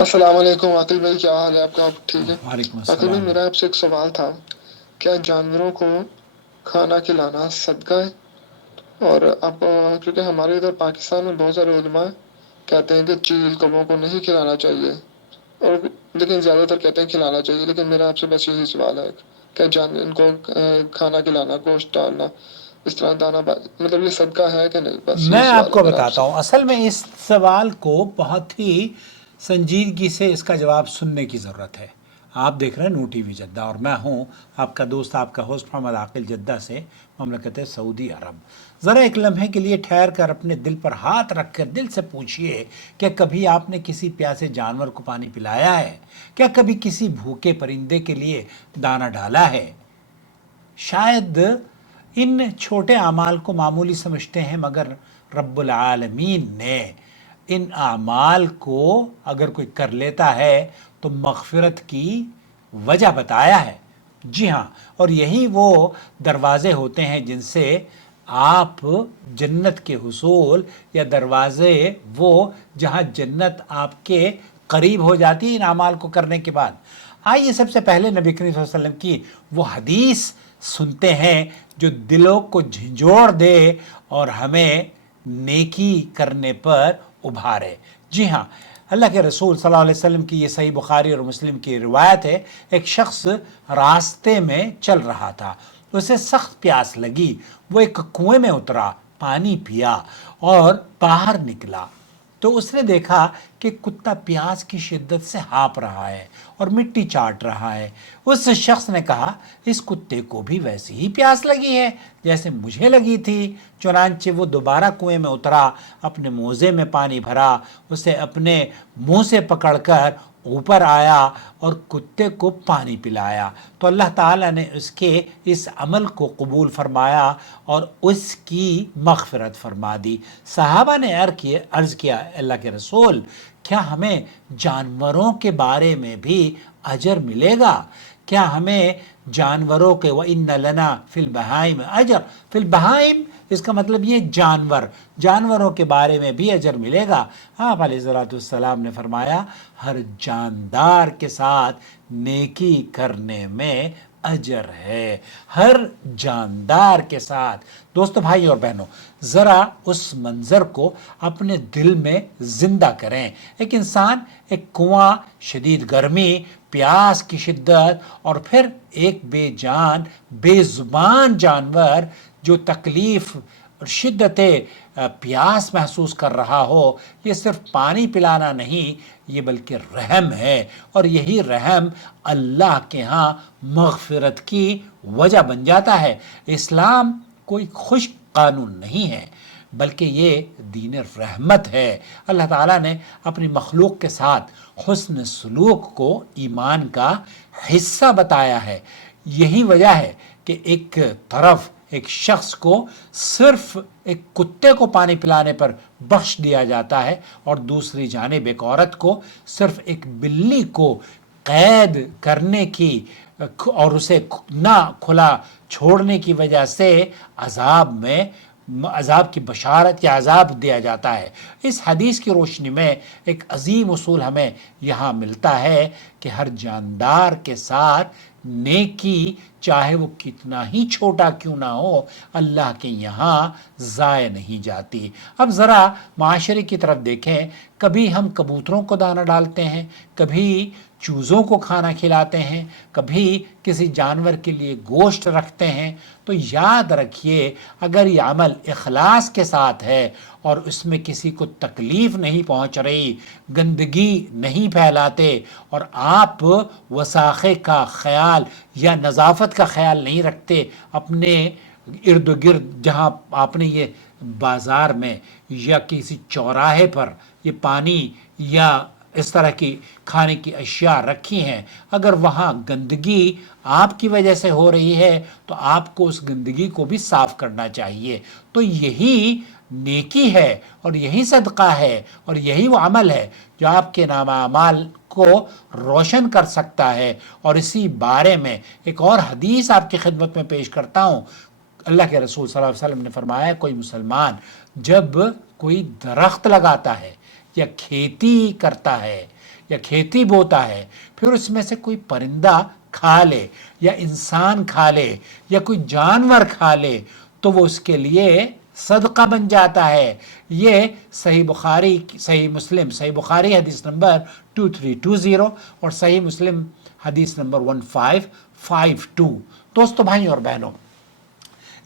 السلام علیکم عاقل بھائی، کیا حال ہے آپ کا؟ آپ ٹھیک ہے؟ وعلیکم عاقل بھائی، السلام۔ میرا آپ سے ایک سوال تھا، کیا جانوروں کو کھانا کھلانا صدقہ ہے؟ اور آپ کیونکہ ہمارے ادھر پاکستان میں بہت سارے علماء کہتے ہیں کہ چیل کبوں کو نہیں کھلانا چاہیے، اور لیکن زیادہ تر کہتے ہیں کھلانا چاہیے، لیکن میرا آپ سے بس یہی سوال ہے کہ ان کو کھانا کھلانا، گوشت ڈالنا، اس طرح دانا مطلب یہ صدقہ ہے کہ نہیں؟ بس یہی میں آپ سوال ہے کو میرا آپ بتاتا سے۔ ہوں، اصل میں اس سوال کو بہت ہی سنجیدگی سے اس کا جواب سننے کی ضرورت ہے۔ آپ دیکھ رہے ہیں نو ٹی وی جدہ، اور میں ہوں آپ کا دوست، آپ کا ہوسٹ محمد عاقل، جدہ سے، مملکت سعودی عرب۔ ذرا ایک لمحے کے لیے ٹھہر کر اپنے دل پر ہاتھ رکھ کر دل سے پوچھئے کہ کبھی آپ نے کسی پیاسے جانور کو پانی پلایا ہے؟ کیا کبھی کسی بھوکے پرندے کے لیے دانہ ڈالا ہے؟ شاید ان چھوٹے اعمال کو معمولی سمجھتے ہیں، مگر رب العالمین نے ان اعمال کو اگر کوئی کر لیتا ہے تو مغفرت کی وجہ بتایا ہے۔ جی ہاں، اور یہی وہ دروازے ہوتے ہیں جن سے آپ جنت کے حصول، یا دروازے وہ جہاں جنت آپ کے قریب ہو جاتی ہے ان اعمال کو کرنے کے بعد۔ آئیے سب سے پہلے نبی کریم صلی اللہ علیہ وسلم کی وہ حدیث سنتے ہیں جو دلوں کو جھنجھوڑ دے اور ہمیں نیکی کرنے پر ابھارے۔ جی ہاں، اللہ کے رسول صلی اللہ علیہ وسلم کی یہ صحیح بخاری اور مسلم کی روایت ہے۔ ایک شخص راستے میں چل رہا تھا، اسے سخت پیاس لگی، وہ ایک کنویں میں اترا، پانی پیا اور باہر نکلا تو اس نے دیکھا کہ کتا پیاس کی شدت سے ہانپ رہا ہے اور مٹی چاٹ رہا ہے۔ اس شخص نے کہا، اس کتے کو بھی ویسی ہی پیاس لگی ہے جیسے مجھے لگی تھی۔ چنانچہ وہ دوبارہ کنویں میں اترا، اپنے موزے میں پانی بھرا، اسے اپنے منہ سے پکڑ کر اوپر آیا اور کتے کو پانی پلایا، تو اللہ تعالیٰ نے اس کے اس عمل کو قبول فرمایا اور اس کی مغفرت فرما دی۔ صحابہ نے عرض کیا، اللہ کے رسول، کیا ہمیں جانوروں کے بارے میں بھی اجر ملے گا؟ کیا ہمیں جانوروں کے وَإِنَّ لَنَا فِي الْبَهَائِمِ اجر؟ فی البہائم اس کا مطلب یہ جانوروں کے بارے میں بھی اجر ملے گا؟ آپ علیہ السلام نے فرمایا، ہر جاندار کے ساتھ نیکی کرنے میں اجر ہے، ہر جاندار کے ساتھ۔ دوستو، بھائی اور بہنوں، ذرا اس منظر کو اپنے دل میں زندہ کریں۔ ایک انسان، ایک کنواں، شدید گرمی، پیاس کی شدت، اور پھر ایک بے جان، بے زبان جانور جو تکلیف اور شدت پیاس محسوس کر رہا ہو۔ یہ صرف پانی پلانا نہیں، یہ بلکہ رحم ہے، اور یہی رحم اللہ کے ہاں مغفرت کی وجہ بن جاتا ہے۔ اسلام کوئی خشک قانون نہیں ہے، بلکہ یہ دین رحمت ہے۔ اللہ تعالیٰ نے اپنی مخلوق کے ساتھ حسن سلوک کو ایمان کا حصہ بتایا ہے۔ یہی وجہ ہے کہ ایک طرف ایک شخص کو صرف ایک کتے کو پانی پلانے پر بخش دیا جاتا ہے، اور دوسری جانب ایک عورت کو صرف ایک بلی کو قید کرنے کی اور اسے نہ کھلا چھوڑنے کی وجہ سے عذاب کی بشارت یا عذاب دیا جاتا ہے۔ اس حدیث کی روشنی میں ایک عظیم اصول ہمیں یہاں ملتا ہے کہ ہر جاندار کے ساتھ نیکی، چاہے وہ کتنا ہی چھوٹا کیوں نہ ہو، اللہ کے یہاں ضائع نہیں جاتی۔ اب ذرا معاشرے کی طرف دیکھیں، کبھی ہم کبوتروں کو دانہ ڈالتے ہیں، کبھی چوزوں کو کھانا کھلاتے ہیں، کبھی کسی جانور کے لیے گوشت رکھتے ہیں، تو یاد رکھیے، اگر یہ عمل اخلاص کے ساتھ ہے اور اس میں کسی کو تکلیف نہیں پہنچ رہی، گندگی نہیں پھیلاتے، اور آپ وساخے کا خیال یا نظافت کا خیال نہیں رکھتے اپنے ارد گرد، جہاں آپ نے یہ بازار میں یا کسی چوراہے پر یہ پانی یا اس طرح کی کھانے کی اشیاء رکھی ہیں، اگر وہاں گندگی آپ کی وجہ سے ہو رہی ہے تو آپ کو اس گندگی کو بھی صاف کرنا چاہیے۔ تو یہی نیکی ہے، اور یہی صدقہ ہے، اور یہی وہ عمل ہے جو آپ کے نام اعمال کو روشن کر سکتا ہے۔ اور اسی بارے میں ایک اور حدیث آپ کی خدمت میں پیش کرتا ہوں۔ اللہ کے رسول صلی اللہ علیہ وسلم نے فرمایا، کوئی مسلمان جب کوئی درخت لگاتا ہے یا کھیتی کرتا ہے یا کھیتی بوتا ہے، پھر اس میں سے کوئی پرندہ کھا لے یا انسان کھا لے یا کوئی جانور کھا لے تو وہ اس کے لیے صدقہ بن جاتا ہے۔ یہ صحیح بخاری، صحیح مسلم، صحیح بخاری حدیث نمبر 2320 اور صحیح مسلم حدیث نمبر 1552۔ دوستو، بھائی اور بہنوں،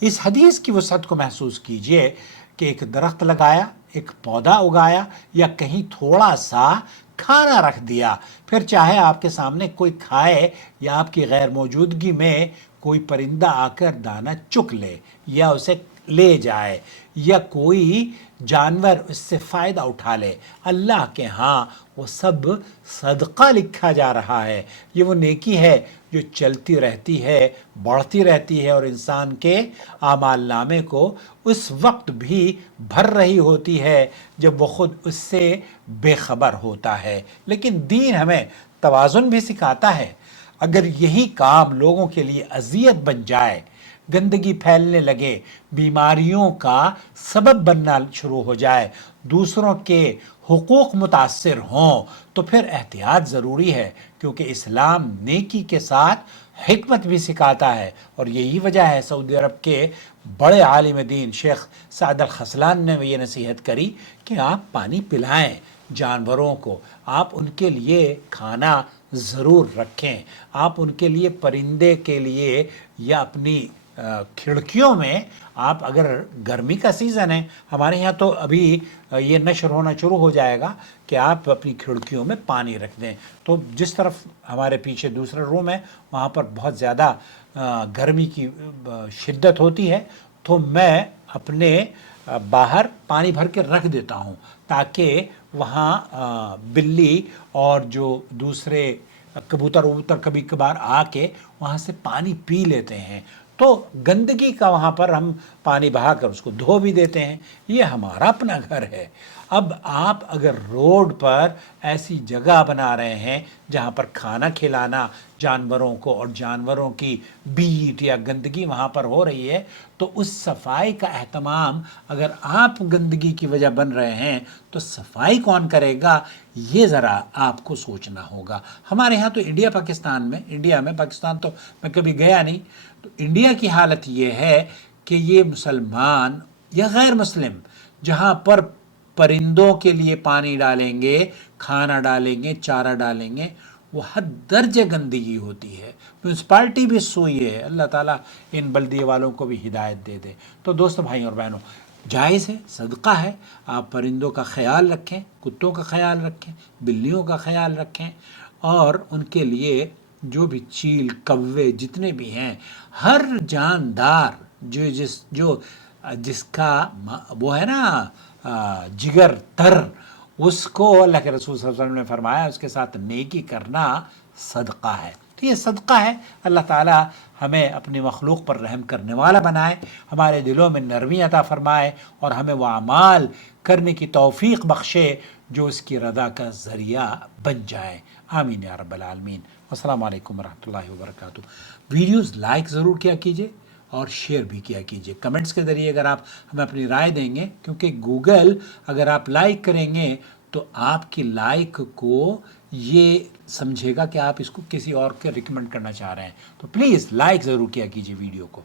اس حدیث کی وسعت کو محسوس کیجئے کہ ایک درخت لگایا، ایک پودا اگایا یا کہیں تھوڑا سا کھانا رکھ دیا، پھر چاہے آپ کے سامنے کوئی کھائے یا آپ کی غیر موجودگی میں کوئی پرندہ آ کر دانہ چک لے یا اسے لے جائے یا کوئی جانور اس سے فائدہ اٹھا لے، اللہ کے ہاں وہ سب صدقہ لکھا جا رہا ہے۔ یہ وہ نیکی ہے جو چلتی رہتی ہے، بڑھتی رہتی ہے اور انسان کے اعمال نامے کو اس وقت بھی بھر رہی ہوتی ہے جب وہ خود اس سے بے خبر ہوتا ہے۔ لیکن دین ہمیں توازن بھی سکھاتا ہے۔ اگر یہی کام لوگوں کے لیے اذیت بن جائے، گندگی پھیلنے لگے، بیماریوں کا سبب بننا شروع ہو جائے، دوسروں کے حقوق متاثر ہوں، تو پھر احتیاط ضروری ہے، کیونکہ اسلام نیکی کے ساتھ حکمت بھی سکھاتا ہے۔ اور یہی وجہ ہے سعودی عرب کے بڑے عالم دین شیخ سعد الخسلان نے یہ نصیحت کری کہ آپ پانی پلائیں جانوروں کو، آپ ان کے لیے کھانا ضرور رکھیں، آپ ان کے لیے پرندے کے لیے یا اپنی کھڑکیوں میں، آپ اگر گرمی کا سیزن ہے، ہمارے یہاں تو ابھی یہ نشر ہونا شروع ہو جائے گا کہ آپ اپنی کھڑکیوں میں پانی رکھ دیں، تو جس طرف ہمارے پیچھے دوسرا روم ہے وہاں پر بہت زیادہ گرمی کی شدت ہوتی ہے، تو میں اپنے باہر پانی بھر کے رکھ دیتا ہوں تاکہ وہاں بلی اور جو دوسرے کبوتر وبوتر کبھی کبھار آ کے وہاں سے پانی پی لیتے ہیں، تو گندگی کا وہاں پر ہم پانی بہا کر اس کو دھو بھی دیتے ہیں، یہ ہمارا اپنا گھر ہے۔ اب آپ اگر روڈ پر ایسی جگہ بنا رہے ہیں جہاں پر کھانا کھلانا جانوروں کو اور جانوروں کی بیٹ یا گندگی وہاں پر ہو رہی ہے، تو اس صفائی کا اہتمام اگر آپ گندگی کی وجہ بن رہے ہیں تو صفائی کون کرے گا، یہ ذرا آپ کو سوچنا ہوگا۔ ہمارے ہاں تو انڈیا میں پاکستان تو میں کبھی گیا نہیں، تو انڈیا کی حالت یہ ہے کہ یہ مسلمان یا غیر مسلم جہاں پر پرندوں کے لیے پانی ڈالیں گے، کھانا ڈالیں گے، چارہ ڈالیں گے، وہ حد درجے گندگی ہوتی ہے۔ میونسپالٹی بھی سوئی ہے، اللہ تعالیٰ ان بلدیے والوں کو بھی ہدایت دے دے۔ تو دوستو، بھائی اور بہنوں، جائز ہے، صدقہ ہے، آپ پرندوں کا خیال رکھیں، کتوں کا خیال رکھیں، بلیوں کا خیال رکھیں، اور ان کے لیے جو بھی چیل، کوے جتنے بھی ہیں، ہر جاندار جس کا وہ ہے نا جگر تر، اس کو اللہ کے رسول صلی اللہ علیہ وسلم نے فرمایا اس کے ساتھ نیکی کرنا صدقہ ہے۔ تو یہ صدقہ ہے۔ اللہ تعالیٰ ہمیں اپنی مخلوق پر رحم کرنے والا بنائے، ہمارے دلوں میں نرمی عطا فرمائے اور ہمیں وہ اعمال کرنے کی توفیق بخشے جو اس کی رضا کا ذریعہ بن جائے۔ آمین یا رب العالمین۔ السلام علیکم ورحمۃ اللہ وبرکاتہ۔ ویڈیوز لائک ضرور کیا کیجئے اور شیئر بھی کیا کیجئے۔ کمنٹس کے ذریعے اگر آپ ہمیں اپنی رائے دیں گے، کیونکہ گوگل اگر آپ لائک کریں گے تو آپ کی لائک کو یہ سمجھے گا کہ آپ اس کو کسی اور کے ریکمنڈ کرنا چاہ رہے ہیں، تو پلیز لائک ضرور کیا کیجئے ویڈیو کو۔